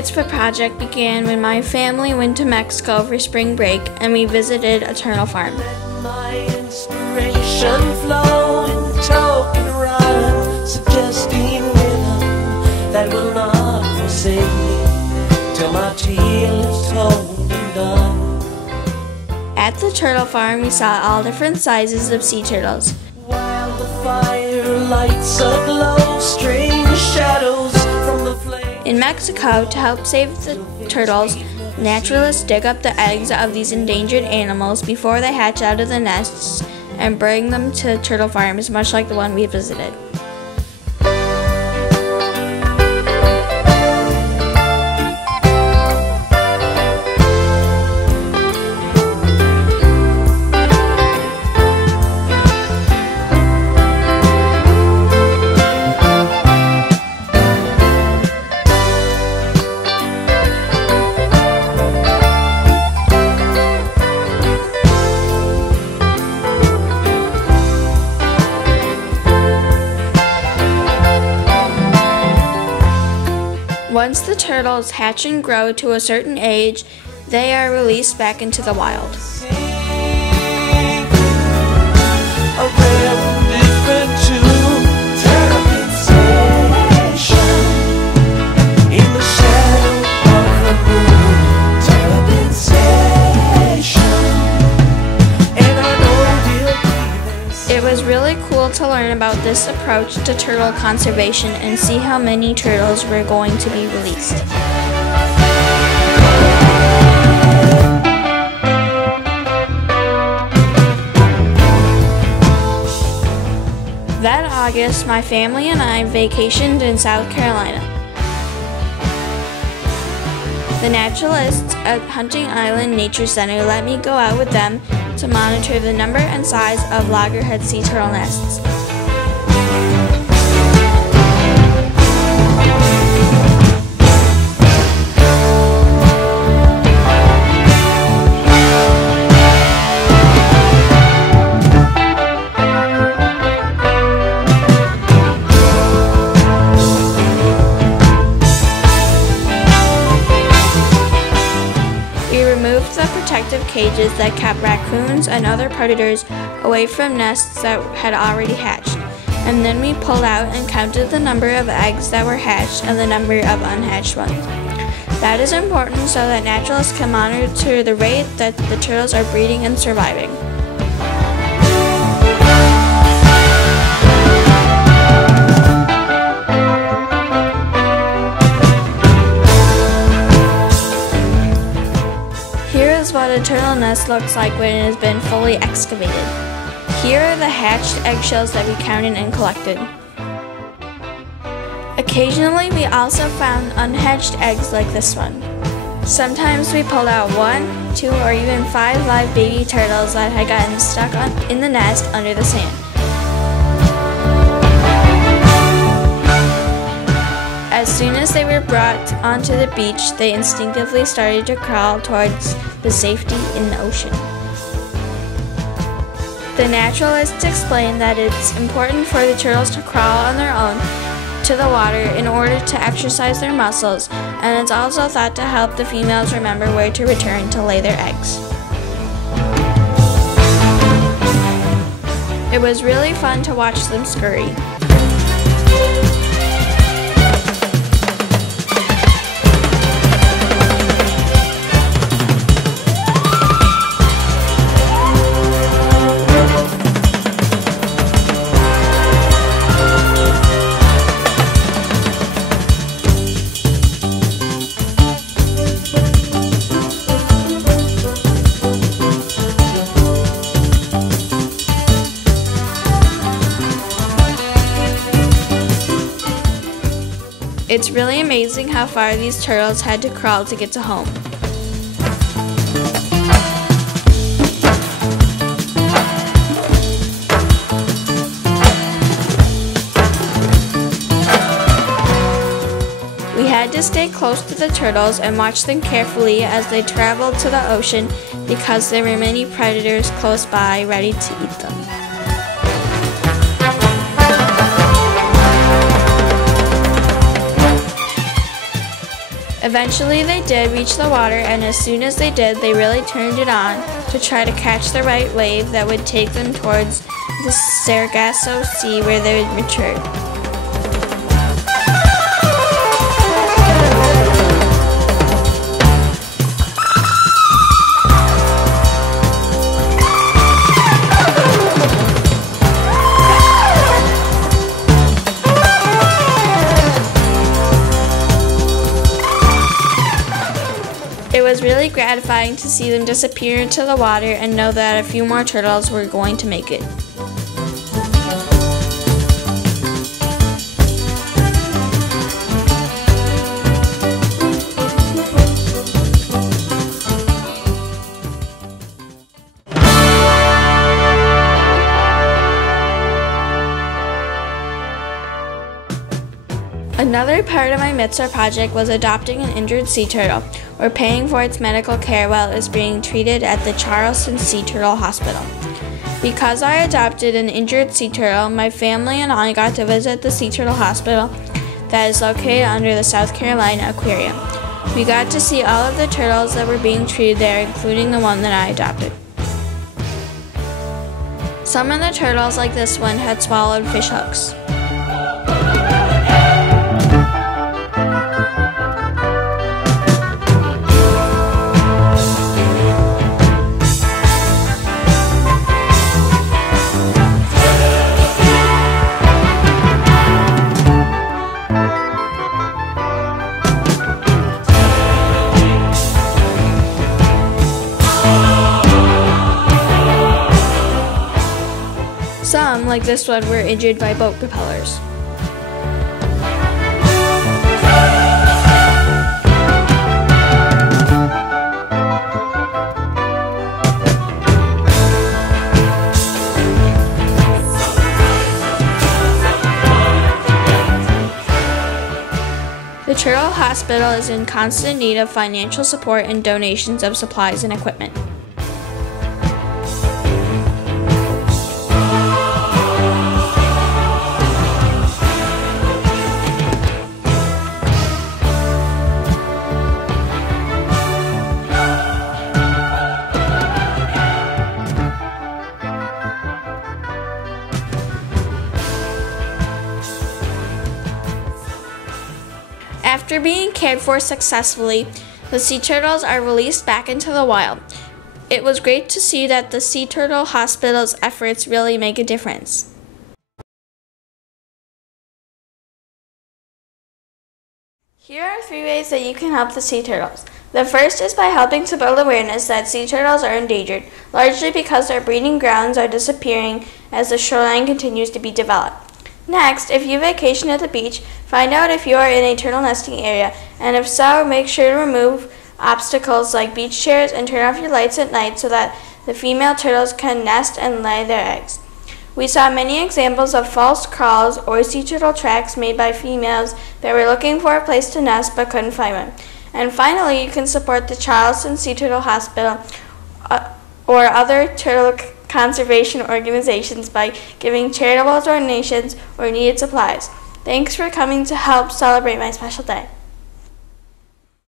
Mitzvah project began when my family went to Mexico for spring break and we visited a turtle farm. Let my inspiration flow in the token rhyme, suggesting rhythm that will not forsake me till my tale is told and done. At the turtle farm, we saw all different sizes of sea turtles. While the fire lights aglow, strange shadows from the flame. In Mexico, to help save the turtles, naturalists dig up the eggs of these endangered animals before they hatch out of the nests and bring them to turtle farms, much like the one we visited. Once the turtles hatch and grow to a certain age, they are released back into the wild. It was really cool to learn about this approach to turtle conservation and see how many turtles were going to be released. That August, my family and I vacationed in South Carolina. The naturalists at Hunting Island Nature Center let me go out with them to monitor the number and size of loggerhead sea turtle nests. The protective cages that kept raccoons and other predators away from nests that had already hatched, and then we pulled out and counted the number of eggs that were hatched and the number of unhatched ones. That is important so that naturalists can monitor the rate that the turtles are breeding and surviving. What a turtle nest looks like when it has been fully excavated. Here are the hatched eggshells that we counted and collected. Occasionally, we also found unhatched eggs like this one. Sometimes we pulled out 1, 2, or even 5 live baby turtles that had gotten stuck in the nest under the sand. As soon as they were brought onto the beach, they instinctively started to crawl towards the safety in the ocean. The naturalists explained that it's important for the turtles to crawl on their own to the water in order to exercise their muscles, and it's also thought to help the females remember where to return to lay their eggs. It was really fun to watch them scurry. It's really amazing how far these turtles had to crawl to get to home. We had to stay close to the turtles and watch them carefully as they traveled to the ocean because there were many predators close by ready to eat them. Eventually they did reach the water, and as soon as they did, they really turned it on to try to catch the right wave that would take them towards the Sargasso Sea where they would mature. It was really gratifying to see them disappear into the water and know that a few more turtles were going to make it. Another part of my Mitzvah project was adopting an injured sea turtle, or paying for its medical care while it was being treated at the Charleston Sea Turtle Hospital. Because I adopted an injured sea turtle, my family and I got to visit the Sea Turtle Hospital that is located under the South Carolina Aquarium. We got to see all of the turtles that were being treated there, including the one that I adopted. Some of the turtles, like this one, had swallowed fish hooks. Some, like this one, were injured by boat propellers. The Turtle Hospital is in constant need of financial support and donations of supplies and equipment. After being cared for successfully, the sea turtles are released back into the wild. It was great to see that the Sea Turtle Hospital's efforts really make a difference. Here are 3 ways that you can help the sea turtles. The first is by helping to build awareness that sea turtles are endangered, largely because their breeding grounds are disappearing as the shoreline continues to be developed. Next, if you vacation at the beach, find out if you are in a turtle nesting area, and if so, make sure to remove obstacles like beach chairs and turn off your lights at night so that the female turtles can nest and lay their eggs. We saw many examples of false crawls or sea turtle tracks made by females that were looking for a place to nest but couldn't find one. And finally, you can support the Charleston Sea Turtle Hospital or other turtle conservation organizations by giving charitable donations or needed supplies. Thanks for coming to help celebrate my special day.